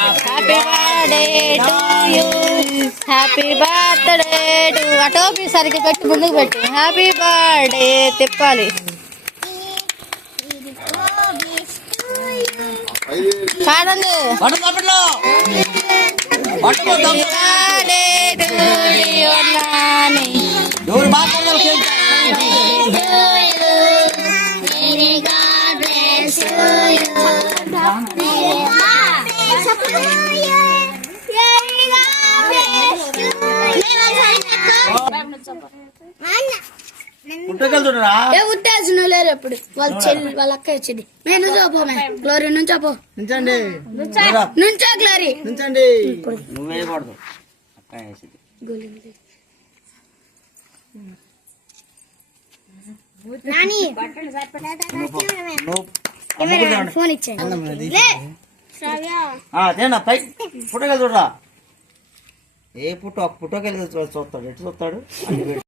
Happy birthday to you, happy birthday to. ఆ టోపీ సరిగ్గా పెట్టి ముందుకు పెట్టు. హ్యాపీ బర్త్డే తిప్పాలి. పాడండి. ఉట్టేసిన లేరు ఎప్పుడు వాళ్ళ చెల్లి వాళ్ళ అక్క వచ్చింది. నేను చూపో గ్లోరీ నుంచో పో. నుంచో గ్లోరీ నువ్వేయకూడదు. ఫోన్ ఇచ్చాను. పై పుట్టకెళ్ళి చూడరా. ఏ పుట్టు ఒక పుట్టకెళ్ళి చూస్తాడు. ఎటు చూస్తాడు.